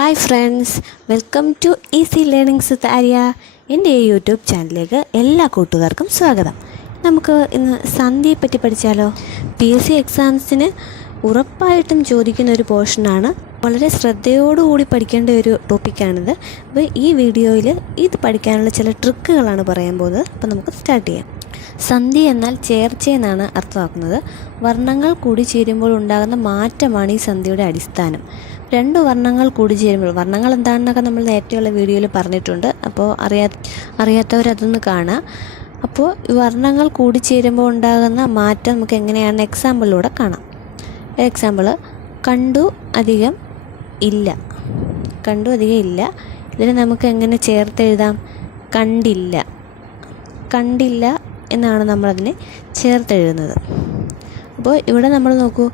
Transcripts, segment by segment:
Hi friends, welcome to easy learning with Arya. എൻ്റെ ഈ YouTube ചാനലിലേക്ക് എല്ലാ കൂട്ടുകാർക്കും സ്വാഗതം. നമുക്ക് ഇന്ന് സന്ധിയെ പറ്റി പഠിച്ചാലോ? PSC എക്സാംസിന് ഉറപ്പായിട്ടും ചോദിക്കുന്ന ഒരു പോർഷനാണ്. വളരെ ശ്രദ്ധയോടുകൂടി പഠിക്കേണ്ട ഒരു ടോപ്പിക്കാണിത്. അപ്പോൾ ഈ വീഡിയോയിൽ ഇത് പഠിക്കാനുള്ള ചില ട്രിക്കുകളാണ് പറയാൻ പോകുന്നത്. അപ്പോൾ നമുക്ക് സ്റ്റാർട്ട് ചെയ്യാം. സന്ധി എന്നാൽ ചേർച്ചയെന്നാണ് അർത്ഥമാക്കുന്നത്. വർണ്ണങ്ങൾ കൂടിച്ചേരുമ്പോൾ ഉണ്ടാകുന്ന മാറ്റമാണ് ഈ സന്ധിയുടെ അടിസ്ഥാനം. രണ്ട് വർണ്ണങ്ങൾ കൂടിച്ചേരുമ്പോൾ, വർണ്ണങ്ങൾ എന്താണെന്നൊക്കെ നമ്മൾ നേരത്തെയുള്ള വീഡിയോയിൽ പറഞ്ഞിട്ടുണ്ട്. അപ്പോൾ അറിയാത്തവരതൊന്ന് കാണുക. അപ്പോൾ ഈ വർണ്ണങ്ങൾ കൂടിച്ചേരുമ്പോൾ ഉണ്ടാകുന്ന മാറ്റം നമുക്ക് എങ്ങനെയാണെന്ന് എക്സാമ്പിളിലൂടെ കാണാം. എക്സാമ്പിൾ, കണ്ടു അധികം ഇല്ല. കണ്ടു അധികം ഇല്ല. ഇതിന് നമുക്ക് എങ്ങനെ ചേർത്തെഴുതാം? കണ്ടില്ല. കണ്ടില്ല എന്നാണ് നമ്മളതിനെ ചേർത്തെഴുതുന്നത്. അപ്പോൾ ഇവിടെ നമ്മൾ നോക്കൂ,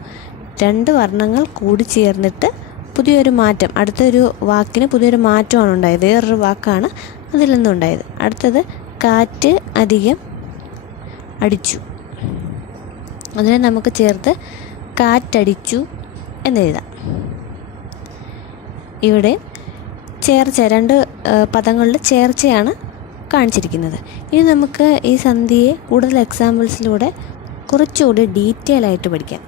രണ്ട് വർണ്ണങ്ങൾ കൂടി ചേർന്നിട്ട് പുതിയൊരു മാറ്റം, അടുത്തൊരു വാക്കിന് പുതിയൊരു മാറ്റമാണ് ഉണ്ടായത്. വേറൊരു വാക്കാണ് അതിൽ നിന്നുണ്ടായത്. അടുത്തത്, കാറ്റ് അധികം അടിച്ചു. അതിനെ നമുക്ക് ചേർത്ത് കാറ്റടിച്ചു എന്നെഴുതാം. ഇവിടെ ചേർച്ച, രണ്ട് പദങ്ങളുടെ ചേർച്ചയാണ് കാണിച്ചിരിക്കുന്നത്. ഇനി നമുക്ക് ഈ സന്ധിയെ കൂടുതൽ എക്സാമ്പിൾസിലൂടെ കുറച്ചുകൂടി ഡീറ്റെയിൽ ആയിട്ട് പഠിക്കാം.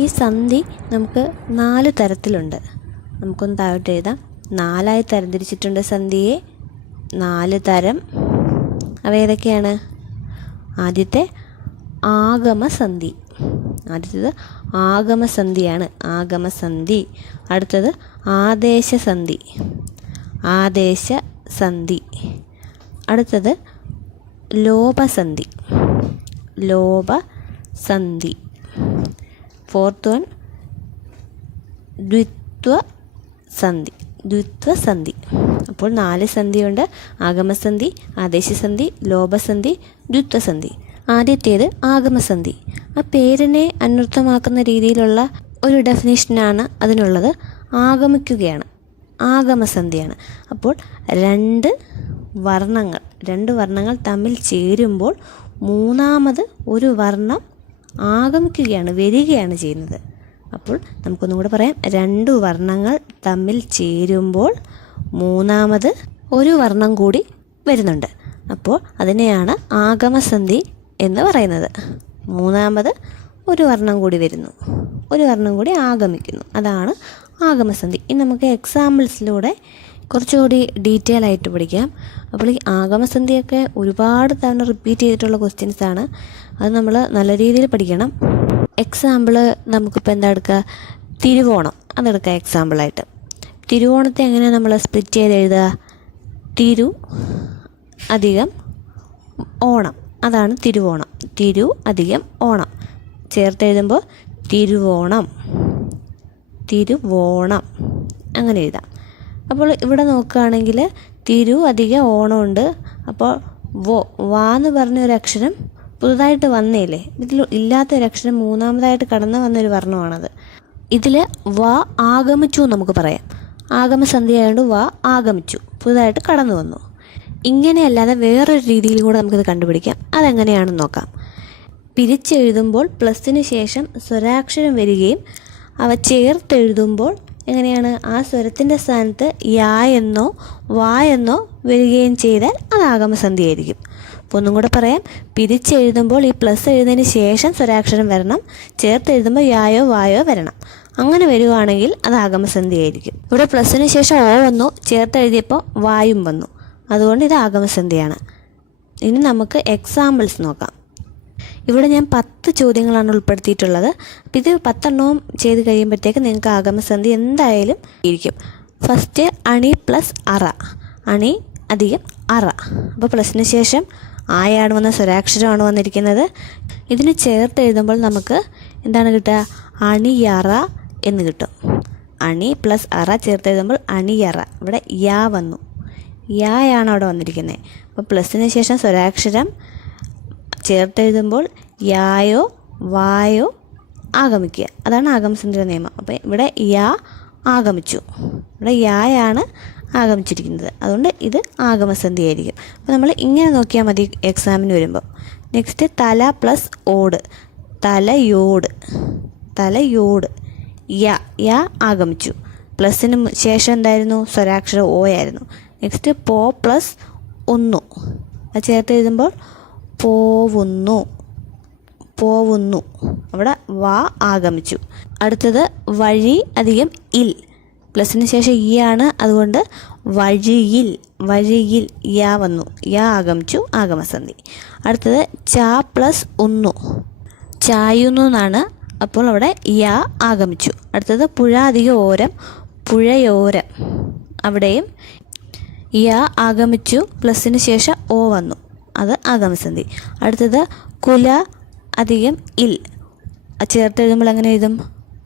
ഈ സന്ധി നമുക്ക് 4 തരത്തിലുണ്ട്. നമുക്കൊന്ന് താഴോട്ട് എഴുതാം. 4ആയി തരംതിരിച്ചിട്ടുണ്ട് സന്ധിയെ. 4 തരം. അവ ഏതൊക്കെയാണ്? ആദ്യത്തെ ആഗമസന്ധി. ആദ്യത്തേത് ആഗമസന്ധിയാണ്, ആഗമസന്ധി. അടുത്തത് ആദേശസന്ധി, ആദേശസന്ധി. അടുത്തത് ലോപസന്ധി, ലോപസന്ധി. Fourth one ദ്വിത്വസന്ധി, ദ്വിത്വസന്ധി. അപ്പോൾ 4 സന്ധിയുണ്ട്: ആഗമസന്ധി, ആദേശസന്ധി, ലോപസന്ധി, ദ്വിത്വസന്ധി. ആദ്യത്തേത് ആഗമസന്ധി. ആ പേരിനെ അന്വർത്ഥമാക്കുന്ന രീതിയിലുള്ള ഒരു ഡെഫിനേഷനാണ് അതിനുള്ളത്. ആഗമിക്കുകയാണ്, ആഗമസന്ധിയാണ്. അപ്പോൾ രണ്ട് വർണ്ണങ്ങൾ തമ്മിൽ ചേരുമ്പോൾ മൂന്നാമത് ഒരു വർണ്ണം ആഗമിക്കുകയാണ്, വരികയാണ് ചെയ്യുന്നത്. അപ്പോൾ നമുക്കൊന്നും കൂടെ പറയാം. 2 വർണ്ണങ്ങൾ തമ്മിൽ ചേരുമ്പോൾ മൂന്നാമത് ഒരു വർണ്ണം കൂടി വരുന്നുണ്ട്. അപ്പോൾ അതിനെയാണ് ആഗമസന്ധി എന്ന് പറയുന്നത്. മൂന്നാമത് ഒരു വർണ്ണം കൂടി വരുന്നു, ഒരു വർണ്ണം കൂടി ആഗമിക്കുന്നു. അതാണ് ആഗമസന്ധി. ഇനി നമുക്ക് എക്സാമ്പിൾസിലൂടെ കുറച്ചുകൂടി ഡീറ്റെയിൽ ആയിട്ട് പഠിക്കാം. അപ്പോൾ ഈ ആഗമസന്ധിയൊക്കെ ഒരുപാട് തവണ റിപ്പീറ്റ് ചെയ്തിട്ടുള്ള ക്വസ്റ്റ്യൻസാണ്. അത് നമ്മൾ നല്ല രീതിയിൽ പഠിക്കണം. എക്സാമ്പിൾ നമുക്കിപ്പോൾ എന്താ എടുക്കുക? തിരുവോണം, അതെടുക്കുക എക്സാമ്പിളായിട്ട്. തിരുവോണത്തെ എങ്ങനെയാണ് നമ്മൾ സ്പ്ലിറ്റ് ചെയ്ത് എഴുതുക? തിരു അധികം ഓണം, അതാണ് തിരുവോണം. തിരു അധികം ഓണം ചേർത്ത് എഴുതുമ്പോൾ തിരുവോണം, തിരുവോണം അങ്ങനെ എഴുതാം. അപ്പോൾ ഇവിടെ നോക്കുകയാണെങ്കിൽ തിരു അധികം ഓണമുണ്ട്. അപ്പോൾ വാ എന്ന് പറഞ്ഞൊരു അക്ഷരം പുതുതായിട്ട് വന്നേലേ, ഇതിൽ ഇല്ലാത്തൊരക്ഷരം മൂന്നാമതായിട്ട് കടന്നു വന്നൊരു വർണ്ണമാണത്. ഇതിൽ വാ ആഗമിച്ചു നമുക്ക് പറയാം. ആഗമസന്ധി ആയതുകൊണ്ട് വാ ആഗമിച്ചു, പുതുതായിട്ട് കടന്നു വന്നു. ഇങ്ങനെയല്ലാതെ വേറൊരു രീതിയിലും കൂടെ നമുക്കിത് കണ്ടുപിടിക്കാം. അതെങ്ങനെയാണെന്ന് നോക്കാം. പിരിച്ചെഴുതുമ്പോൾ പ്ലസിന് ശേഷം സ്വരാക്ഷരം വരികയും അവ ചേർത്തെഴുതുമ്പോൾ എങ്ങനെയാണ്? ആ സ്വരത്തിൻ്റെ സ്ഥാനത്ത് യാ എന്നോ വാ എന്നോ വരികയും ചെയ്താൽ അത് ആഗമസന്ധി ആയിരിക്കും. അപ്പോൾ ഒന്നും കൂടെ പറയാം. പിരിച്ചെഴുതുമ്പോൾ ഈ പ്ലസ് എഴുതുന്നതിന് ശേഷം സ്വരാക്ഷരം വരണം, ചേർത്തെഴുതുമ്പോൾ യായോ വായോ വരണം. അങ്ങനെ വരുവാണെങ്കിൽ അത് ആഗമസന്ധി ആയിരിക്കും. ഇവിടെ പ്ലസിന് ശേഷം ഓ വന്നു, ചേർത്തെഴുതിയപ്പോൾ വായും വന്നു, അതുകൊണ്ട് ഇത് ആഗമസന്ധിയാണ്. ഇനി നമുക്ക് എക്സാമ്പിൾസ് നോക്കാം. ഇവിടെ ഞാൻ 10 ചോദ്യങ്ങളാണ് ഉൾപ്പെടുത്തിയിട്ടുള്ളത്. അപ്പോൾ ഇത് 10 എണ്ണവും ചെയ്ത് കഴിയുമ്പോഴത്തേക്ക് നിങ്ങൾക്ക് ആഗമസന്ധി എന്തായാലും ഇരിക്കും. ഫസ്റ്റ്, അണി പ്ലസ് അറ. അണി അധികം അറ. അപ്പോൾ പ്ലസിന് ശേഷം ആയാണ് വന്ന സ്വരാക്ഷരമാണ് വന്നിരിക്കുന്നത്. ഇതിന് ചേർത്ത് എഴുതുമ്പോൾ നമുക്ക് എന്താണ് കിട്ടുക? അണിയറ എന്ന് കിട്ടും. അണി പ്ലസ് അറ ചേർത്ത് എഴുതുമ്പോൾ അണിയറ. ഇവിടെ യാ വന്നു, യായാണ് അവിടെ വന്നിരിക്കുന്നത്. അപ്പോൾ പ്ലസിന് ശേഷം സ്വരാക്ഷരം ചേർത്തെഴുതുമ്പോൾ യായോ വായോ ആഗമിക്കുക, അതാണ് ആഗമസന്ധിയുടെ നിയമം. അപ്പോൾ ഇവിടെ യാ ആഗമിച്ചു, ഇവിടെ യായാണ് ആഗമിച്ചിരിക്കുന്നത്, അതുകൊണ്ട് ഇത് ആഗമസന്ധി ആയിരിക്കും. അപ്പോൾ നമ്മൾ ഇങ്ങനെ നോക്കിയാൽ മതി എക്സാമിന് വരുമ്പോൾ. നെക്സ്റ്റ്, തല പ്ലസ് ഓട്. തലയോട്, തലയോട്. യ ആഗമിച്ചു. പ്ലസ്സിന് ശേഷം എന്തായിരുന്നു? സ്വരാക്ഷരം ഓ ആയിരുന്നു. നെക്സ്റ്റ് പോ പ്ലസ് ഒന്നു, അത് ചേർത്ത് എഴുതുമ്പോൾ പോവുന്നു, പോവുന്നു. അവിടെ വാ ആഗമിച്ചു. അടുത്തത് വഴി അധികം ഇൽ, പ്ലസ്സിന് ശേഷം ഈ ആണ്, അതുകൊണ്ട് വഴിയിൽ, വഴിയിൽ യാ വന്നു, യാ ആഗമിച്ചു, ആഗമസന്ധി. അടുത്തത് ചാ പ്ലസ് ഒന്നു, ചായുന്നു എന്നാണ്, അപ്പോൾ അവിടെ യാ ആഗമിച്ചു. അടുത്തത് പുഴ അധികം ഓരം, പുഴയോരം, അവിടെയും യാ ആഗമിച്ചു, പ്ലസ്സിന് ശേഷം ഓ വന്നു, അത് ആഗമസന്ധി. അടുത്തത് കുല അധികം ഇൽ, ചേർത്ത് എഴുതുമ്പോൾ എങ്ങനെ എഴുതും?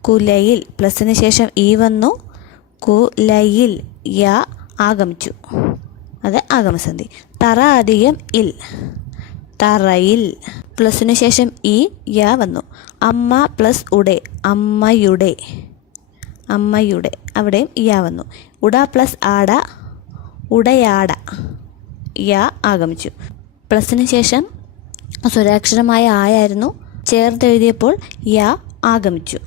കുലയിൽ, പ്ലസ്സിന് ശേഷം ഈ വന്നു, കുലയിൽ യാ ആഗമിച്ചു, അത് ആഗമസന്ധി. തറ അധികം ഇൽ, തറയിൽ, പ്ലസ്സിന് ശേഷം ഈ യാ വന്നു. അമ്മ പ്ലസ് ഉടെ, അമ്മയുടെ, അമ്മയുടെ, അവിടെയും യാ വന്നു. ഉട പ്ലസ് ആട, ഉടയാട, യാ ആഗമിച്ചു. പ്ലസ്സിന് ശേഷം സ്വരാക്ഷരമായ ആയായിരുന്നു, ചേർത്തെഴുതിയപ്പോൾ യാ ആഗമിച്ചു.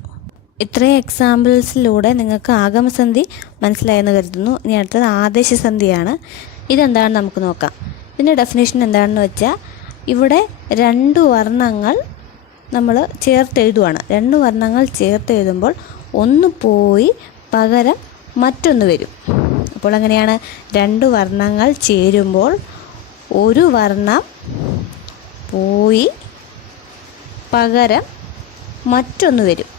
ഇത്രയും എക്സാമ്പിൾസിലൂടെ നിങ്ങൾക്ക് ആഗമസന്ധി മനസ്സിലായെന്ന് കരുതുന്നു. ഇനി അടുത്തത് ആദേശസന്ധിയാണ്. ഇതെന്താണെന്ന് നമുക്ക് നോക്കാം. ഇതിൻ്റെ ഡെഫിനേഷൻ എന്താണെന്ന് വെച്ചാൽ, ഇവിടെ രണ്ട് വർണ്ണങ്ങൾ നമ്മൾ ചേർത്തെഴുതുവാണ്. രണ്ട് വർണ്ണങ്ങൾ ചേർത്തെഴുതുമ്പോൾ ഒന്ന് പോയി പകരം മറ്റൊന്ന് വരും. അപ്പോൾ എങ്ങനെയാണ്? രണ്ട് വർണ്ണങ്ങൾ ചേരുമ്പോൾ ഒരു വർണ്ണം പോയി പകരം മറ്റൊന്ന് വരും.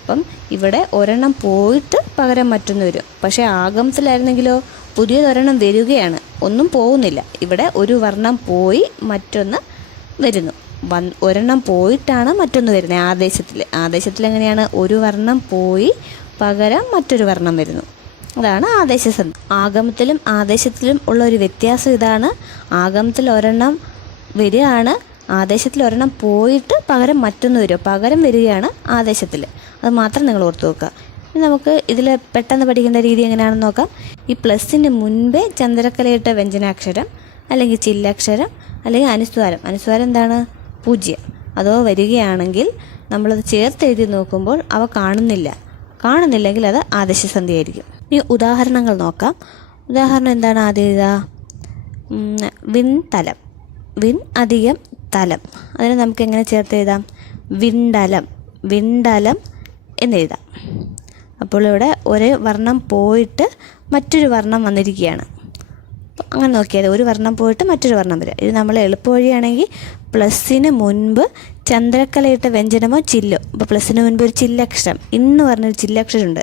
അപ്പം ഇവിടെ ഒരെണ്ണം പോയിട്ട് പകരം മറ്റൊന്ന് വരും. പക്ഷേ ആഗമത്തിലായിരുന്നെങ്കിലോ പുതിയതൊരെണ്ണം വരികയാണ്, ഒന്നും പോകുന്നില്ല. ഇവിടെ ഒരു വർണ്ണം പോയി മറ്റൊന്ന് വരുന്നു. ഒരെണ്ണം പോയിട്ടാണ് മറ്റൊന്ന് വരുന്നത്. ആദേശത്തിൽ എങ്ങനെയാണ്? ഒരു വർണ്ണം പോയി പകരം മറ്റൊരു വർണ്ണം വരുന്നു. അതാണ് ആദേശസന്ധി. ആഗമത്തിലും ആദേശത്തിലും ഉള്ള ഒരു വ്യത്യാസം ഇതാണ്. ആഗമത്തിൽ ഒരെണ്ണം വരികയാണ്, ആദേശത്തിൽ ഒരെണ്ണം പോയിട്ട് പകരം മറ്റൊന്ന് വരും. പകരം വരികയാണ് ആദേശത്തിൽ. അത് മാത്രം നിങ്ങൾ ഓർത്ത് നോക്കുക. ഇനി നമുക്ക് ഇതിൽ പെട്ടെന്ന് പഠിക്കേണ്ട രീതി എങ്ങനെയാണെന്ന് നോക്കാം. ഈ പ്ലസ്സിന് മുൻപേ ചന്ദ്രക്കലയിട്ട വ്യഞ്ജനാക്ഷരം അല്ലെങ്കിൽ ചില്ലക്ഷരം അല്ലെങ്കിൽ അനുസ്വാരം. അനുസ്വാരം എന്താണ്? പൂജ്യം. അതോ വരികയാണെങ്കിൽ നമ്മളത് ചേർത്ത് എഴുതി നോക്കുമ്പോൾ അവ കാണുന്നില്ലെങ്കിൽ അത് ആദേശസന്ധി ആയിരിക്കും. ഇനി ഉദാഹരണങ്ങൾ നോക്കാം. ഉദാഹരണം എന്താണ്? ആദ്യം എഴുതുക. വിൺതലം, വിൺ അധികം തലം, അതിന് നമുക്ക് എങ്ങനെ ചേർത്ത് എഴുതാം? വിണ്ടലം, വിണ്ടലം എന്നെഴുതാം. അപ്പോൾ ഇവിടെ ഒരു വർണ്ണം പോയിട്ട് മറ്റൊരു വർണ്ണം വന്നിരിക്കുകയാണ്. അങ്ങനെ നോക്കിയാൽ ഒരു വർണ്ണം പോയിട്ട് മറ്റൊരു വർണ്ണം വരിക. ഇത് നമ്മൾ എളുപ്പ വഴിയാണെങ്കിൽ പ്ലസ്സിന് മുൻപ് ചന്ദ്രക്കലയിട്ട വ്യഞ്ജനമോ ചില്ലോ. അപ്പോൾ പ്ലസ്സിന് മുൻപ് ഒരു ചില്ലക്ഷരം ഇന്ന് പറഞ്ഞൊരു ചില്ലക്ഷരമുണ്ട്.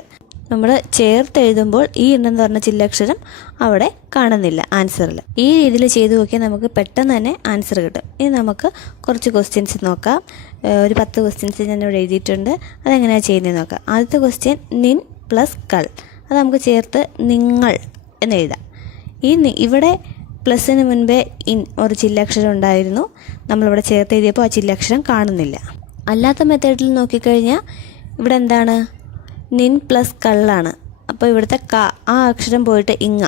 നമ്മൾ ചേർത്ത് എഴുതുമ്പോൾ ഈ എന്നെന്ന് പറഞ്ഞ ചില്ലക്ഷരം അവിടെ കാണുന്നില്ല ആൻസറിൽ. ഈ രീതിയിൽ ചെയ്തു നോക്കിയാൽ നമുക്ക് പെട്ടെന്ന് തന്നെ ആൻസർ കിട്ടും. ഇനി നമുക്ക് കുറച്ച് ക്വസ്റ്റ്യൻസ് നോക്കാം. ഒരു 10 ക്വസ്റ്റ്യൻസ് ഞാനിവിടെ എഴുതിയിട്ടുണ്ട്. അതെങ്ങനെയാണ് ചെയ്യുന്നതെന്ന് നോക്കാം. ആദ്യത്തെ ക്വസ്റ്റ്യൻ നിൻ പ്ലസ് കൾ, അത് നമുക്ക് ചേർത്ത് നിങ്ങൾ എന്നെഴുതാം. ഇവിടെ പ്ലസ്സിന് മുൻപേ ഇൻ ഒരു ചില്ലക്ഷരം ഉണ്ടായിരുന്നു. നമ്മളിവിടെ ചേർത്ത് എഴുതിയപ്പോൾ ആ ചില്ലക്ഷരം കാണുന്നില്ല. അല്ലാത്ത മെത്തേഡിൽ നോക്കിക്കഴിഞ്ഞാൽ ഇവിടെ എന്താണ്? നിൻ പ്ലസ് കള്ളാണ്. അപ്പോൾ ഇവിടുത്തെ ക, ആ അക്ഷരം പോയിട്ട് ഇങ്ങ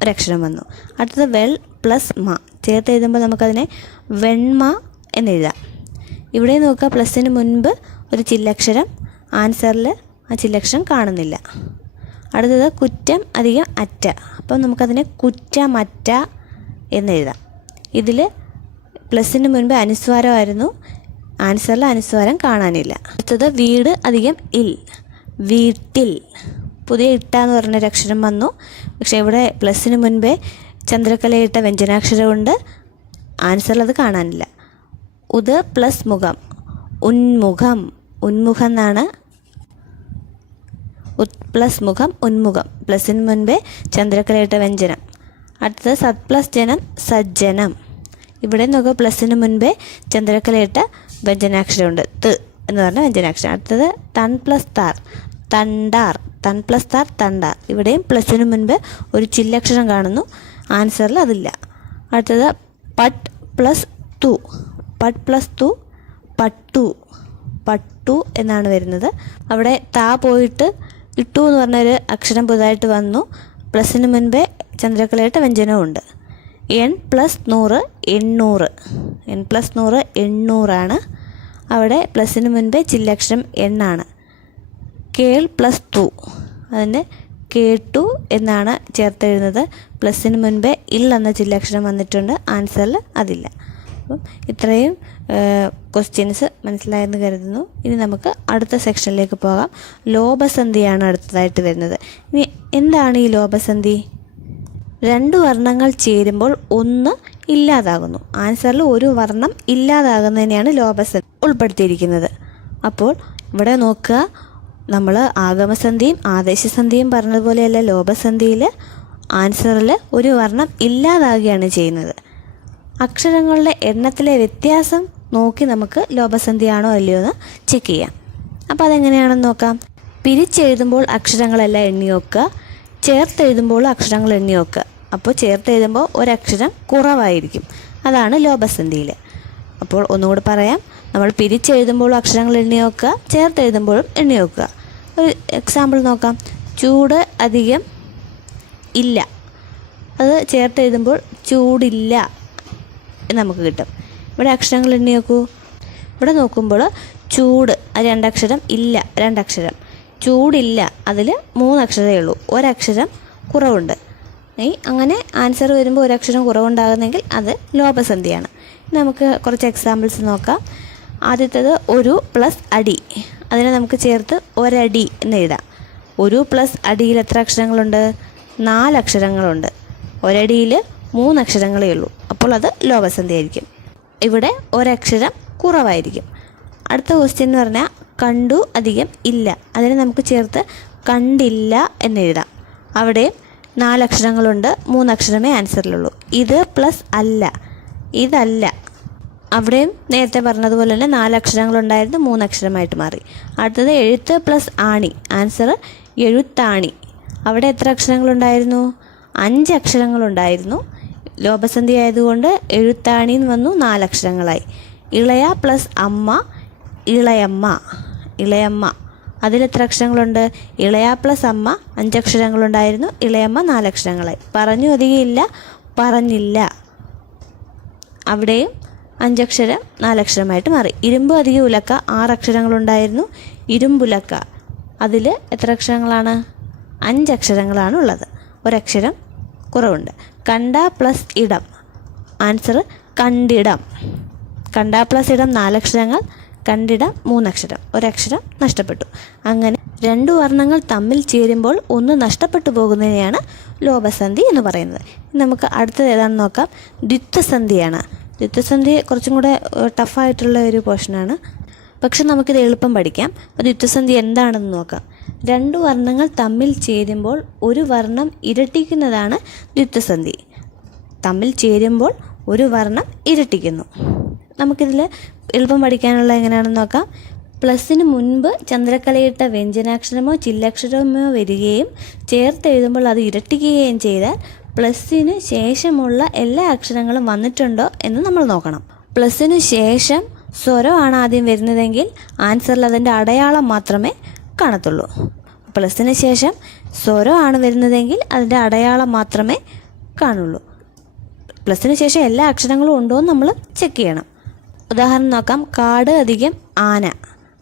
ഒരക്ഷരം വന്നു. അടുത്തത് വെൾ പ്ലസ് മ, ചേർത്ത് എഴുതുമ്പോൾ നമുക്കതിനെ വെൺമ എന്നെഴുതാം. ഇവിടെ നോക്കുക, പ്ലസ്സിന് മുൻപ് ഒരു ചില്ലക്ഷരം, ആൻസറിൽ ആ ചില്ലക്ഷരം കാണുന്നില്ല. അടുത്തത് കുറ്റം അധികം അറ്റ, അപ്പം നമുക്കതിനെ കുറ്റമറ്റ എന്നെഴുതാം. ഇതിൽ പ്ലസ്സിന് മുൻപ് അനുസ്വാരമായിരുന്നു, ആൻസറിൽ അനുസ്വാരം കാണാനില്ല. അടുത്തത് വീട് അധികം ഇൽ, വീട്ടിൽ. പുതിയ ഇട്ട എന്ന് പറഞ്ഞൊരു അക്ഷരം വന്നു. പക്ഷേ ഇവിടെ പ്ലസ്സിന് മുൻപേ ചന്ദ്രക്കലയിട്ട വ്യഞ്ജനാക്ഷരമുണ്ട്, ആൻസറിൽ അത് കാണാനില്ല. ഉത് പ്ലസ് മുഖം, ഉന്മുഖം, ഉന്മുഖം എന്നാണ്. ഉത് പ്ലസ് മുഖം, ഉന്മുഖം. പ്ലസ്സിന് മുൻപേ ചന്ദ്രക്കലയിട്ട വ്യഞ്ജനം. അടുത്തത് സത് പ്ലസ് ജനം, സജ്ജനം. ഇവിടെ നോക്കുക, പ്ലസ്സിന് മുൻപേ ചന്ദ്രക്കലയിട്ട വ്യഞ്ജനാക്ഷരമുണ്ട്, ത് എന്ന് പറഞ്ഞ വ്യഞ്ജനാക്ഷരം. അടുത്തത് തൺ പ്ലസ് താർ, തണ്ടാർ, തൺ പ്ലസ് താർ, തണ്ടാർ. ഇവിടെയും പ്ലസ്സിന് മുൻപ് ഒരു ചില്ലക്ഷരം കാണുന്നു, ആൻസറിൽ അതില്ല. അടുത്തത് പട്ട് പ്ലസ് തു, പട്ട് പ്ലസ് തു, പട്ടു, പട്ടു എന്നാണ് വരുന്നത്. അവിടെ താ പോയിട്ട് ഇട്ടു എന്ന് പറഞ്ഞൊരു അക്ഷരം പുതുതായിട്ട് വന്നു. പ്ലസ്സിന് മുൻപേ ചന്ദ്രക്കലയിട്ട വ്യഞ്ജനമുണ്ട്. എൺ പ്ലസ് 100, 800, എൺ പ്ലസ് 100, 800 അവിടെ പ്ലസ്സിന് മുൻപേ ചില്ലക്ഷരം എണ്ണാണ്. കേൾ പ്ലസ് തു, അതിൻ്റെ കേട്ടു എന്നാണ് ചേർത്തെഴുതുന്നത്. പ്ലസ്സിന് മുൻപേ ഇൽ എന്ന ചില്ലക്ഷരം വന്നിട്ടുണ്ട്, ആൻസറിൽ അതില്ല. അപ്പം ഇത്രയും ക്വസ്റ്റ്യൻസ് മനസ്സിലായെന്ന് കരുതുന്നു. ഇനി നമുക്ക് അടുത്ത സെക്ഷനിലേക്ക് പോകാം. ലോപസന്ധിയാണ് അടുത്തതായിട്ട് വരുന്നത്. ഇനി എന്താണ് ഈ ലോപസന്ധി? 2 വർണ്ണങ്ങൾ ചേരുമ്പോൾ ഒന്ന് ഇല്ലാതാകുന്നു. ആൻസറിൽ ഒരു വർണ്ണം ഇല്ലാതാകുന്നതിനെയാണ് ലോപസന്ധി ഉൾപ്പെടുത്തിയിരിക്കുന്നത്. അപ്പോൾ ഇവിടെ നോക്കുക, നമ്മൾ ആഗമസന്ധിയും ആദേശസന്ധിയും പറഞ്ഞതുപോലെയല്ല, ലോപസന്ധിയിൽ ആൻസറിൽ ഒരു വർണ്ണം ഇല്ലാതാകുകയാണ് ചെയ്യുന്നത്. അക്ഷരങ്ങളുടെ എണ്ണത്തിലെ വ്യത്യാസം നോക്കി നമുക്ക് ലോപസന്ധിയാണോ അല്ലയോ എന്ന് ചെക്ക് ചെയ്യാം. അപ്പോൾ അതെങ്ങനെയാണെന്ന് നോക്കാം. പിരിച്ചെഴുതുമ്പോൾ അക്ഷരങ്ങളെല്ലാം എണ്ണി വെക്കുക, ചേർത്തെഴുതുമ്പോൾ അക്ഷരങ്ങൾ എണ്ണി വെക്കുക. അപ്പോൾ ചേർത്തെഴുതുമ്പോൾ ഒരക്ഷരം കുറവായിരിക്കും, അതാണ് ലോപസന്ധിയിൽ. അപ്പോൾ ഒന്നുകൂടി പറയാം, നമ്മൾ പിരിച്ചെഴുതുമ്പോൾ അക്ഷരങ്ങൾ എണ്ണി വെക്കുക, ചേർത്തെഴുതുമ്പോഴും എണ്ണി വെക്കുക. ഒരു എക്സാമ്പിൾ നോക്കാം. ചൂട് അധികം ഇല്ല, അത് ചേർത്തെഴുതുമ്പോൾ ചൂടില്ല എന്ന് നമുക്ക് കിട്ടും. ഇവിടെ അക്ഷരങ്ങൾ എണ്ണി നോക്കൂ. ഇവിടെ നോക്കുമ്പോൾ ചൂട് 2 അക്ഷരം, ഇല്ല 2 അക്ഷരം, ചൂടില്ല അതിൽ 3 അക്ഷരമേ ഉള്ളൂ, ഒരക്ഷരം കുറവുണ്ട്. അങ്ങനെ ആൻസർ വരുമ്പോൾ ഒരക്ഷരം കുറവുണ്ടാകുന്നെങ്കിൽ അത് ലോപസന്ധിയാണ്. നമുക്ക് കുറച്ച് എക്സാമ്പിൾസ് നോക്കാം. ആദ്യത്തേത് ഒരു പ്ലസ് അടി, അതിനെ നമുക്ക് ചേർത്ത് ഒരടി എന്ന് എഴുതാം. ഒരു പ്ലസ് അടിയിൽ എത്ര അക്ഷരങ്ങളുണ്ട്? 4 അക്ഷരങ്ങളുണ്ട്. ഒരടിയിൽ 3 അക്ഷരങ്ങളേ ഉള്ളൂ, അപ്പോൾ അത് ലോപസന്ധി ആയിരിക്കും. ഇവിടെ ഒരക്ഷരം കുറവായിരിക്കും. അടുത്ത ക്വസ്റ്റ്യൻ എന്ന് പറഞ്ഞാൽ കണ്ടു അധികം ഇല്ല, അതിനെ നമുക്ക് ചേർത്ത് കണ്ടില്ല എന്നെഴുതാം. അവിടെ 4 അക്ഷരങ്ങളുണ്ട്, 3 അക്ഷരമേ ആൻസറിലുള്ളൂ. ഇത് പ്ലസ് അല്ല, ഇതല്ല. അവിടെയും നേരത്തെ പറഞ്ഞതുപോലെ തന്നെ 4 അക്ഷരങ്ങളുണ്ടായിരുന്നു, 3 അക്ഷരമായിട്ട് മാറി. അടുത്തത് എഴുത്ത് പ്ലസ് ആണി, ആൻസർ എഴുത്താണി. അവിടെ എത്ര അക്ഷരങ്ങളുണ്ടായിരുന്നു? 5 അക്ഷരങ്ങളുണ്ടായിരുന്നു. ലോപസന്ധി ആയതുകൊണ്ട് എഴുത്താണിന്ന് വന്നു, 4 അക്ഷരങ്ങളായി. ഇളയ പ്ലസ് അമ്മ, ഇളയമ്മ, ഇളയമ്മ. അതിലെത്ര അക്ഷരങ്ങളുണ്ട്? ഇളയ പ്ലസ് അമ്മ 5 അക്ഷരങ്ങളുണ്ടായിരുന്നു, ഇളയമ്മ 4 അക്ഷരങ്ങളായി. പറഞ്ഞു അധികമില്ല, പറഞ്ഞില്ല. അവിടെയും 5 അക്ഷരം 4 അക്ഷരമായിട്ട് മാറി. ഇരുമ്പ് അധികം ഉലക്ക 6 അക്ഷരങ്ങളുണ്ടായിരുന്നു, ഇരുമ്പുലക്ക. അതിൽ എത്ര അക്ഷരങ്ങളാണ്? 5 അക്ഷരങ്ങളാണ് ഉള്ളത്, ഒരക്ഷരം കുറവുണ്ട്. കണ്ട പ്ലസ് ഇടം, ആൻസർ കണ്ടിടം. കണ്ട പ്ലസ് ഇടം 4 അക്ഷരങ്ങൾ, കണ്ടിടം 3 അക്ഷരം, ഒരക്ഷരം നഷ്ടപ്പെട്ടു. അങ്ങനെ 2 വർണ്ണങ്ങൾ തമ്മിൽ ചേരുമ്പോൾ ഒന്ന് നഷ്ടപ്പെട്ടു പോകുന്നതിനെയാണ് ലോപസന്ധി എന്ന് പറയുന്നത്. നമുക്ക് അടുത്തത് ഏതാണെന്ന് നോക്കാം. ദ്വിത്വസന്ധിയാണ്. ദ്വിത്വസന്ധി കുറച്ചും കൂടെ ടഫായിട്ടുള്ള ഒരു പോർഷനാണ്, പക്ഷെ നമുക്കിത് എളുപ്പം പഠിക്കാം. അപ്പോൾ ദ്വിത്വസന്ധി എന്താണെന്ന് നോക്കാം. 2 വർണ്ണങ്ങൾ തമ്മിൽ ചേരുമ്പോൾ ഒരു വർണ്ണം ഇരട്ടിക്കുന്നതാണ് ദ്വിത്വസന്ധി. തമ്മിൽ ചേരുമ്പോൾ ഒരു വർണ്ണം ഇരട്ടിക്കുന്നു. നമുക്കിതിൽ എളുപ്പം പഠിക്കാനുള്ള എങ്ങനെയാണെന്ന് നോക്കാം. പ്ലസ്സിന് മുൻപ് ചന്ദ്രക്കലയിട്ട വ്യഞ്ജനാക്ഷരമോ ചില്ലക്ഷരമോ വരികയും ചേർത്തെഴുതുമ്പോൾ അത് ഇരട്ടിക്കുകയും ചെയ്താൽ പ്ലസ്സിന് ശേഷമുള്ള എല്ലാ അക്ഷരങ്ങളും വന്നിട്ടുണ്ടോ എന്ന് നമ്മൾ നോക്കണം. പ്ലസ്സിന് ശേഷം സ്വരമാണ് ആദ്യം വരുന്നതെങ്കിൽ ആൻസറിൽ അതിൻ്റെ അടയാളം മാത്രമേ കാണത്തുള്ളൂ. പ്ലസ്സിന് ശേഷം സ്വരമാണ് വരുന്നതെങ്കിൽ അതിൻ്റെ അടയാളം മാത്രമേ കാണുള്ളൂ. പ്ലസ്സിന് ശേഷം എല്ലാ അക്ഷരങ്ങളും ഉണ്ടോ എന്ന് നമ്മൾ ചെക്ക് ചെയ്യണം. ഉദാഹരണം നോക്കാം. കാട് അധികം ആന,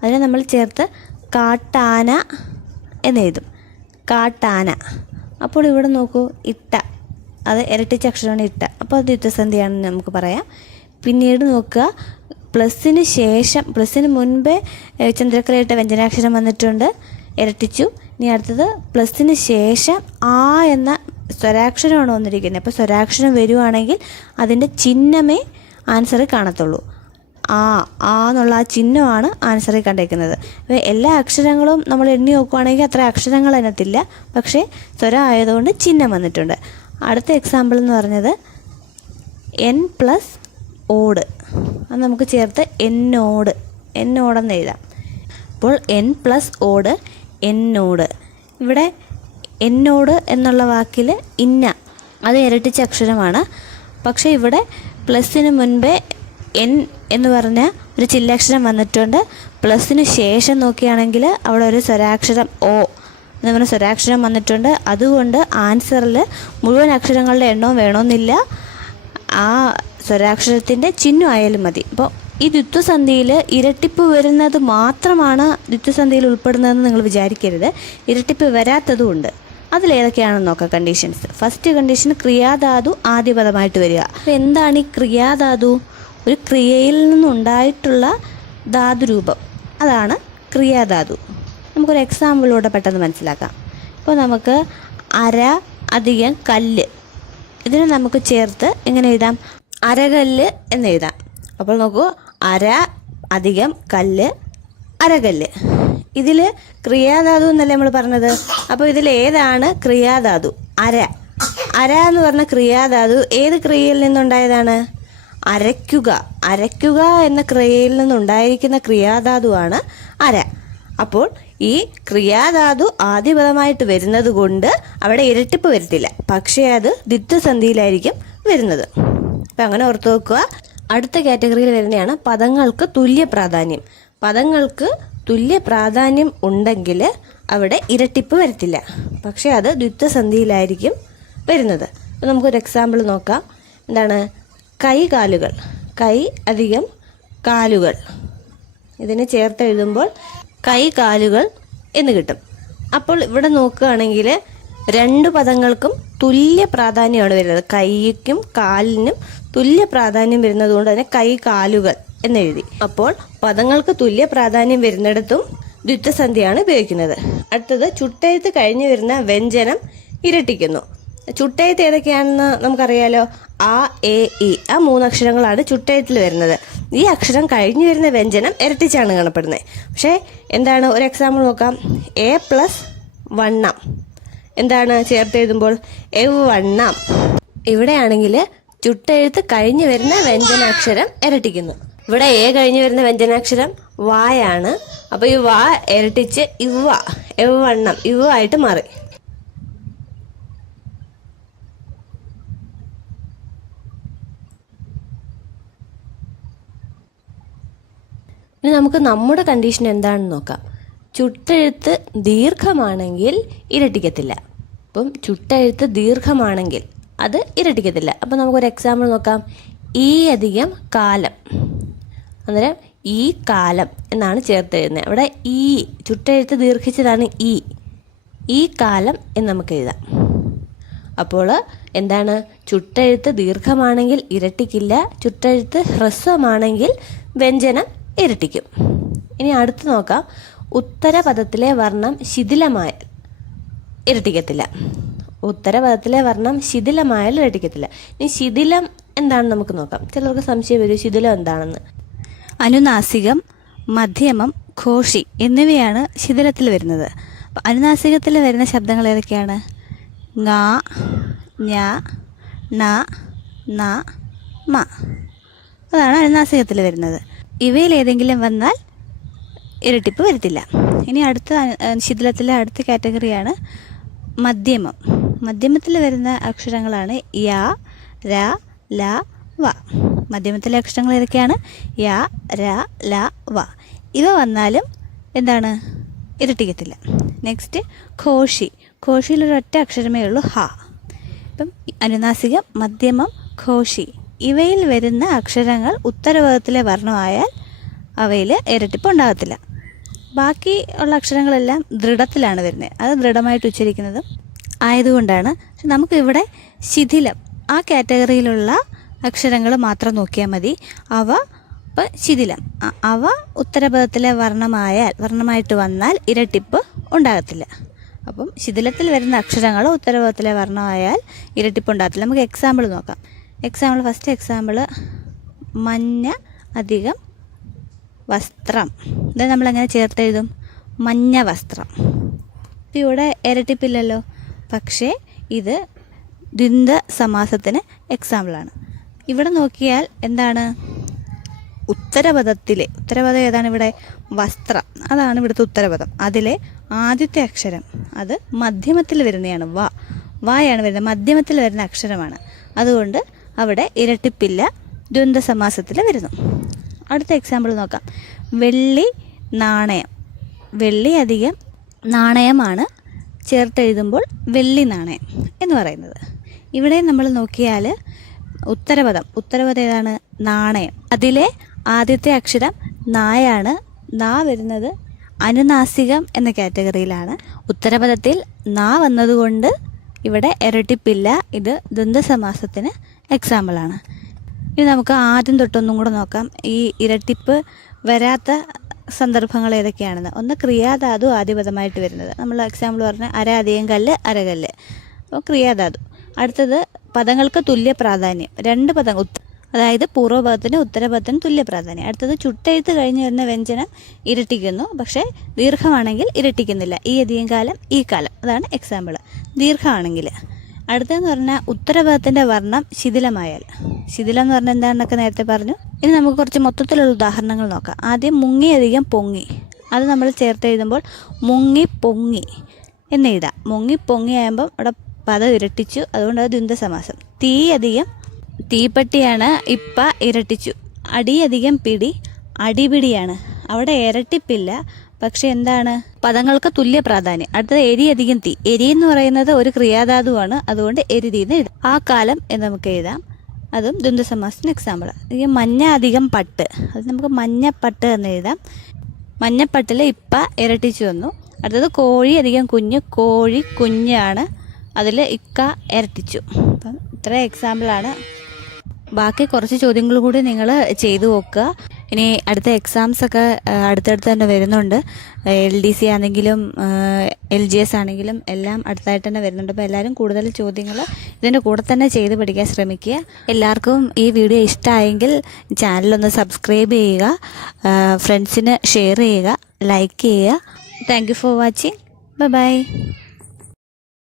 അതിനെ നമ്മൾ ചേർത്ത് കാട്ടാന എന്നെഴുതും. കാട്ടാന. അപ്പോൾ ഇവിടെ നോക്കൂ, ഇട്ട, അത് ഇരട്ടിച്ച അക്ഷരമാണ് ഇട്ട, അപ്പോൾ അത് ദ്വിത്വസന്ധിയാണെന്ന് നമുക്ക് പറയാം. പിന്നീട് നോക്കുക, പ്ലസ്സിന് ശേഷം, പ്ലസ്സിന് മുൻപേ ചന്ദ്രക്കലയിട്ട വ്യഞ്ജനാക്ഷരം വന്നിട്ടുണ്ട്, ഇരട്ടിച്ചു. ഇനി അടുത്തത് പ്ലസ്സിന് ശേഷം ആ എന്ന സ്വരാക്ഷരമാണ് വന്നിരിക്കുന്നത്. അപ്പോൾ സ്വരാക്ഷരം വരുവാണെങ്കിൽ അതിൻ്റെ ചിഹ്നമേ ആൻസറിൽ കാണത്തുള്ളൂ. ആ എന്നുള്ള ആ ചിഹ്നമാണ് ആൻസറിൽ കണ്ടേക്കുന്നത്. അപ്പോൾ എല്ലാ അക്ഷരങ്ങളും നമ്മൾ എണ്ണി നോക്കുകയാണെങ്കിൽ അത്ര അക്ഷരങ്ങൾ അതിനകത്തില്ല, പക്ഷേ സ്വരം ആയതുകൊണ്ട് ചിഹ്നം വന്നിട്ടുണ്ട്. അടുത്ത എക്സാമ്പിൾ എന്ന് പറഞ്ഞത് എൻ പ്ലസ് ഓട്, അത് നമുക്ക് ചേർത്ത് എന്നോട്, എന്നോടെന്ന് എഴുതാം. അപ്പോൾ എൻ പ്ലസ് ഓട്, എന്നോട്. ഇവിടെ എന്നോട് എന്നുള്ള വാക്കിൽ ഇന്ന, അത് ഇരട്ടിച്ച അക്ഷരമാണ്. പക്ഷേ ഇവിടെ പ്ലസ്സിന് മുൻപേ എൻ എന്ന് പറഞ്ഞ ഒരു ചില്ലക്ഷരം വന്നിട്ടുണ്ട്. പ്ലസ്സിന് ശേഷം നോക്കുകയാണെങ്കിൽ അവിടെ ഒരു സ്വരാക്ഷരം ഓ എന്ന് പറഞ്ഞ സ്വരാക്ഷരം വന്നിട്ടുണ്ട്. അതുകൊണ്ട് ആൻസറിൽ മുഴുവൻ അക്ഷരങ്ങളുടെ എണ്ണവും വേണമെന്നില്ല, ആ സ്വരാക്ഷരത്തിൻ്റെ ചിഹ്നം ആയാലും മതി. അപ്പോൾ ഈ ദ്വിത്വസന്ധിയിൽ ഇരട്ടിപ്പ് വരുന്നത് മാത്രമാണ് ദ്വിത്വസന്ധിയിൽ ഉൾപ്പെടുന്നതെന്ന് നിങ്ങൾ വിചാരിക്കരുത്. ഇരട്ടിപ്പ് വരാത്തതുമുണ്ട്. അതിലേതൊക്കെയാണെന്ന് നോക്കാം കണ്ടീഷൻസ്. ഫസ്റ്റ് കണ്ടീഷൻ ക്രിയാധാതു ആദ്യപദമായിട്ട് വരിക. അപ്പോൾ എന്താണ് ഈ ക്രിയാധാതു? ഒരു ക്രിയയിൽ നിന്നുണ്ടായിട്ടുള്ള ധാതുരൂപം, അതാണ് ക്രിയാധാതു. നമുക്കൊരു എക്സാമ്പിളിലൂടെ പെട്ടെന്ന് മനസ്സിലാക്കാം. ഇപ്പോൾ നമുക്ക് അര അധികം കല്ല്, ഇതിനെ നമുക്ക് ചേർത്ത് എങ്ങനെ എഴുതാം? അരകല്ല് എന്ന് എഴുതാം. അപ്പോൾ നോക്കൂ, അര അധികം കല്ല് അരകല്ല്. ഇതിൽ ക്രിയാധാതു എന്നല്ലേ നമ്മൾ പറഞ്ഞത്. അപ്പോൾ ഇതിൽ ഏതാണ് ക്രിയാധാതു? അര. അര എന്ന് പറഞ്ഞ ക്രിയാധാതു ഏത് ക്രിയയിൽ നിന്നുണ്ടായതാണ്? അരയ്ക്കുക. അരയ്ക്കുക എന്ന ക്രിയയിൽ നിന്നുണ്ടായിരിക്കുന്ന ക്രിയാധാതുവാണ് അര. അപ്പോൾ ഈ ക്രിയാധാതു ആദ്യപദമായിട്ട് വരുന്നത് കൊണ്ട് അവിടെ ഇരട്ടിപ്പ് വരത്തില്ല, പക്ഷേ അത് ദ്വിത്വസന്ധിയിലായിരിക്കും വരുന്നത്. അപ്പം അങ്ങനെ ഓർത്ത് വെക്കുക. അടുത്ത കാറ്റഗറിയിൽ വരുന്നതാണ് പദങ്ങൾക്ക് തുല്യ പ്രാധാന്യം. പദങ്ങൾക്ക് തുല്യ പ്രാധാന്യം ഉണ്ടെങ്കിൽ അവിടെ ഇരട്ടിപ്പ് വരത്തില്ല, പക്ഷേ അത് ദ്വിത്വസന്ധിയിലായിരിക്കും വരുന്നത്. അപ്പോൾ നമുക്കൊരു എക്സാമ്പിൾ നോക്കാം. എന്താണ്? കൈ കാലുകൾ. കൈ അധികം കാലുകൾ, ഇതിനെ ചേർത്ത് എഴുതുമ്പോൾ കൈ കാലുകൾ എന്ന് കിട്ടും. അപ്പോൾ ഇവിടെ നോക്കുകയാണെങ്കിൽ രണ്ട് പദങ്ങൾക്കും തുല്യ പ്രാധാന്യമാണ് വരുന്നത്. കൈക്കും കാലിനും തുല്യ പ്രാധാന്യം വരുന്നത് കൊണ്ട് തന്നെ കൈ കാലുകൾ എന്നെഴുതി. അപ്പോൾ പദങ്ങൾക്ക് തുല്യ പ്രാധാന്യം വരുന്നിടത്തും ദ്വിത്വസന്ധിയാണ് ഉപയോഗിക്കുന്നത്. അടുത്തത് ചുട്ടെഴുത്ത് കഴിഞ്ഞു വരുന്ന വ്യഞ്ജനം ഇരട്ടിക്കുന്നു. ചുട്ടെഴുത്ത് ഏതൊക്കെയാണെന്ന് നമുക്കറിയാലോ. ആ, എ, ഇ, ആ 3 അക്ഷരങ്ങളാണ് ചുട്ടെഴുത്തിൽ വരുന്നത്. ഈ അക്ഷരം കഴിഞ്ഞു വരുന്ന വ്യഞ്ജനം ഇരട്ടിച്ചാണ് കാണപ്പെടുന്നത്. പക്ഷേ എന്താണ്? ഒരു എക്സാമ്പിൾ നോക്കാം. എ പ്ലസ് വണ്ണം എന്താണ് ചേർത്ത് എഴുതുമ്പോൾ? എവ്വണ്ണം. ഇവിടെയാണെങ്കിൽ ചുട്ടെഴുത്ത് കഴിഞ്ഞു വരുന്ന വ്യഞ്ജനാക്ഷരം ഇരട്ടിക്കുന്നു. ഇവിടെ എ കഴിഞ്ഞു വരുന്ന വ്യഞ്ജനാക്ഷരം വായാണ്. അപ്പോൾ ഈ വാ ഇരട്ടിച്ച് ഇവ്വ, എവ്വണ്ണം, ഇവ്വ ആയിട്ട് മാറി. ഇനി നമുക്ക് നമ്മുടെ കണ്ടീഷൻ എന്താണെന്ന് നോക്കാം. ചുട്ടെഴുത്ത് ദീർഘമാണെങ്കിൽ ഇരട്ടിക്കത്തില്ല. അപ്പം ചുട്ടെഴുത്ത് ദീർഘമാണെങ്കിൽ അത് ഇരട്ടിക്കത്തില്ല. അപ്പം നമുക്കൊരു എക്സാമ്പിൾ നോക്കാം. ഈ അധികം കാലം, അന്നേരം ഈ കാലം എന്നാണ് ചേർത്ത് എഴുതുന്നത്. അവിടെ ഈ ചുട്ടെഴുത്ത് ദീർഘിച്ചതാണ് ഈ കാലം എന്ന് നമുക്ക് എഴുതാം. അപ്പോൾ എന്താണ്? ചുട്ടെഴുത്ത് ദീർഘമാണെങ്കിൽ ഇരട്ടിക്കില്ല, ചുട്ടെഴുത്ത് ഹ്രസ്വമാണെങ്കിൽ വ്യഞ്ജനം ഇരട്ടിക്കും. ഇനി അടുത്ത് നോക്കാം. ഉത്തരപദത്തിലെ വർണ്ണം ശിഥിലമായാൽ ഇരട്ടിക്കത്തില്ല. ഉത്തരപദത്തിലെ വർണ്ണം ശിഥിലമായാൽ ഇരട്ടിക്കത്തില്ല. ഇനി ശിഥിലം എന്താണെന്ന് നമുക്ക് നോക്കാം. ചിലർക്ക് സംശയം വരും ശിഥിലം എന്താണെന്ന്. അനുനാസികം, മധ്യമം, ഘോഷി എന്നിവയാണ് ശിഥിലത്തിൽ വരുന്നത്. അപ്പം അനുനാസികത്തിൽ വരുന്ന ശബ്ദങ്ങൾ ഏതൊക്കെയാണ്? ങ, ഞ, ണ, ന, മ. അതാണ് അനുനാസികത്തിൽ വരുന്നത്. ഇവയിൽ ഏതെങ്കിലും വന്നാൽ ഇരട്ടിപ്പ് വരത്തില്ല. ഇനി അടുത്ത ശിഥിലത്തിലെ അടുത്ത കാറ്റഗറിയാണ് മധ്യമം. മധ്യമത്തിൽ വരുന്ന അക്ഷരങ്ങളാണ് യ, ര, ല, വ. മധ്യമത്തിലെ അക്ഷരങ്ങൾ ഏതൊക്കെയാണ്? യ, ര, ല, വ. ഇവ വന്നാലും എന്താണ്? ഇരട്ടിക്കത്തില്ല. നെക്സ്റ്റ് ഘോഷി. ഘോഷിയിൽ ഒരൊറ്റ അക്ഷരമേ ഉള്ളൂ, ഹ. ഇപ്പം അനുനാസികം, മധ്യമം, ഘോഷി ഇവയിൽ വരുന്ന അക്ഷരങ്ങൾ ഉത്തരപദത്തിലെ വർണ്ണമായാൽ അവയിൽ ഇരട്ടിപ്പ് ഉണ്ടാകത്തില്ല. ബാക്കി ഉള്ള അക്ഷരങ്ങളെല്ലാം ദൃഢത്തിലാണ് വരുന്നത്. അത് ദൃഢമായിട്ട് ഉച്ചരിക്കുന്നത് ആയതുകൊണ്ടാണ്. നമുക്കിവിടെ ശിഥിലം, ആ കാറ്റഗറിയിലുള്ള അക്ഷരങ്ങൾ മാത്രം നോക്കിയാൽ മതി. അവ ഇപ്പം ശിഥിലം, അവ ഉത്തരപദത്തിലെ വർണ്ണമായിട്ട് വന്നാൽ ഇരട്ടിപ്പ് ഉണ്ടാകത്തില്ല. അപ്പം ശിഥിലത്തിൽ വരുന്ന അക്ഷരങ്ങൾ ഉത്തരപദത്തിലെ വർണ്ണമായാൽ ഇരട്ടിപ്പ് ഉണ്ടാകത്തില്ല. നമുക്ക് എക്സാമ്പിൾ നോക്കാം. ഫസ്റ്റ് എക്സാമ്പിൾ മഞ്ഞ അധികം വസ്ത്രം. ഇത് നമ്മളെങ്ങനെ ചേർത്ത് എഴുതും? മഞ്ഞ വസ്ത്രം. ഇപ്പം ഇവിടെ ഇരട്ടിപ്പില്ലല്ലോ, പക്ഷേ ഇത് ദ്വിന്ദ സമാസത്തിന് എക്സാമ്പിളാണ്. ഇവിടെ നോക്കിയാൽ എന്താണ്? ഉത്തരപദം ഏതാണ് ഇവിടെ? വസ്ത്രം. അതാണ് ഇവിടുത്തെ ഉത്തരപദം. അതിലെ ആദ്യത്തെ അക്ഷരം അത് മധ്യമത്തിൽ വരുന്നതാണ്. വായാണ് വരുന്നത്, മധ്യമത്തിൽ വരുന്ന അക്ഷരമാണ്. അതുകൊണ്ട് അവിടെ ഇരട്ടിപ്പില്ല, ദ്വന്ദ്വ സമാസത്തിൽ വരുന്നു. അടുത്ത എക്സാമ്പിൾ നോക്കാം. വെള്ളി നാണയം. വെള്ളി അധികം നാണയമാണ് ചേർത്തെഴുതുമ്പോൾ വെള്ളി നാണയം എന്ന് പറയുന്നത്. ഇവിടെ നമ്മൾ നോക്കിയാൽ ഉത്തരപദം ഏതാണ്? നാണയം. അതിലെ ആദ്യത്തെ അക്ഷരം നായാണ്. നാ വരുന്നത് അനുനാസികം എന്ന കാറ്റഗറിയിലാണ്. ഉത്തരപദത്തിൽ നാ വന്നതുകൊണ്ട് ഇവിടെ ഇരട്ടിപ്പില്ല. ഇത് ദ്വന്ദ്വസമാസത്തിന് എക്സാമ്പിളാണ്. ഇനി നമുക്ക് ആദ്യം തൊട്ടൊന്നും കൂടെ നോക്കാം. ഈ ഇരട്ടിപ്പ് വരാത്ത സന്ദർഭങ്ങൾ ഏതൊക്കെയാണെന്ന്. ഒന്ന് ക്രിയാധാതു ആദ്യപദമായിട്ട് വരുന്നത്. നമ്മൾ എക്സാമ്പിൾ പറഞ്ഞ അര അധികം കല്ല് അരകല്ല്. അപ്പോൾ ക്രിയാധാതു. അടുത്തത് പദങ്ങൾക്ക് തുല്യ പ്രാധാന്യം. 2 പദങ്ങൾ, അതായത് പൂർവ്വപദത്തിന് ഉത്തരപദത്തിന് തുല്യ പ്രാധാന്യം. അടുത്തത് ചുട്ടെഴുത്ത് കഴിഞ്ഞ് വരുന്ന വ്യഞ്ജനം ഇരട്ടിക്കുന്നു, പക്ഷേ ദീർഘമാണെങ്കിൽ ഇരട്ടിക്കുന്നില്ല. ഈ അധികം കാലം ഈ കാലം, അതാണ് എക്സാമ്പിൾ ദീർഘമാണെങ്കിൽ. അടുത്തതെന്ന് പറഞ്ഞാൽ ഉത്തരപദത്തിൻ്റെ വർണ്ണം ശിഥിലമായാൽ. ശിഥിലം എന്ന് പറഞ്ഞാൽ എന്താണെന്നൊക്കെ നേരത്തെ പറഞ്ഞു. ഇനി നമുക്ക് കുറച്ച് മൊത്തത്തിലുള്ള ഉദാഹരണങ്ങൾ നോക്കാം. ആദ്യം മുങ്ങി അധികം പൊങ്ങി, അത് നമ്മൾ ചേർത്ത് എഴുതുമ്പോൾ മുങ്ങി പൊങ്ങി എന്നെഴുതാം. മുങ്ങി പൊങ്ങി ആകുമ്പം അവിടെ പദം ഇരട്ടിച്ചു, അതുകൊണ്ട് അത് ദ്വന്ദ്വസമാസം. തീ അധികം തീപ്പെട്ടിയാണ്, ഇപ്പ ഇരട്ടിച്ചു. അടി അധികം പിടി അടിപിടിയാണ്, അവിടെ ഇരട്ടിപ്പില്ല, പക്ഷെ എന്താണ് പദങ്ങൾക്ക് തുല്യ പ്രാധാന്യം. അടുത്തത് എരി അധികം തീ. എരി എന്ന് പറയുന്നത് ഒരു ക്രിയാധാതുവാണ്, അതുകൊണ്ട് എരുതി എന്ന് എഴുതാം. ആ കാലം എന്ന് നമുക്ക് എഴുതാം, അതും ദ്വന്ദ്വസമാസത്തിന് എക്സാമ്പിൾ. ഈ മഞ്ഞ അധികം പട്ട്, അത് നമുക്ക് മഞ്ഞപ്പട്ട് എന്ന് എഴുതാം. മഞ്ഞപ്പട്ടിൽ ഇപ്പ ഇരട്ടിച്ചു വന്നു. അടുത്തത് കോഴി അധികം കുഞ്ഞ്, കോഴി കുഞ്ഞാണ്, അതിൽ ഇക്ക ഇരട്ടിച്ചു. അപ്പം ഇത്ര എക്സാമ്പിളാണ്. ബാക്കി കുറച്ച് ചോദ്യങ്ങൾ കൂടി നിങ്ങൾ ചെയ്തു നോക്കുക. ഇനി അടുത്ത എക്സാംസൊക്കെ അടുത്തടുത്ത് തന്നെ വരുന്നുണ്ട്. LDC ആണെങ്കിലും LGS ആണെങ്കിലും എല്ലാം അടുത്തായിട്ട് തന്നെ വരുന്നുണ്ട്. അപ്പോൾ എല്ലാവരും കൂടുതൽ ചോദ്യങ്ങൾ ഇതിൻ്റെ കൂടെ തന്നെ ചെയ്ത് പഠിക്കാൻ ശ്രമിക്കുക. എല്ലാവർക്കും ഈ വീഡിയോ ഇഷ്ടമായെങ്കിൽ ചാനലൊന്ന് സബ്സ്ക്രൈബ് ചെയ്യുക, ഫ്രണ്ട്സിന് ഷെയർ ചെയ്യുക, ലൈക്ക് ചെയ്യുക. Thank you for watching. By.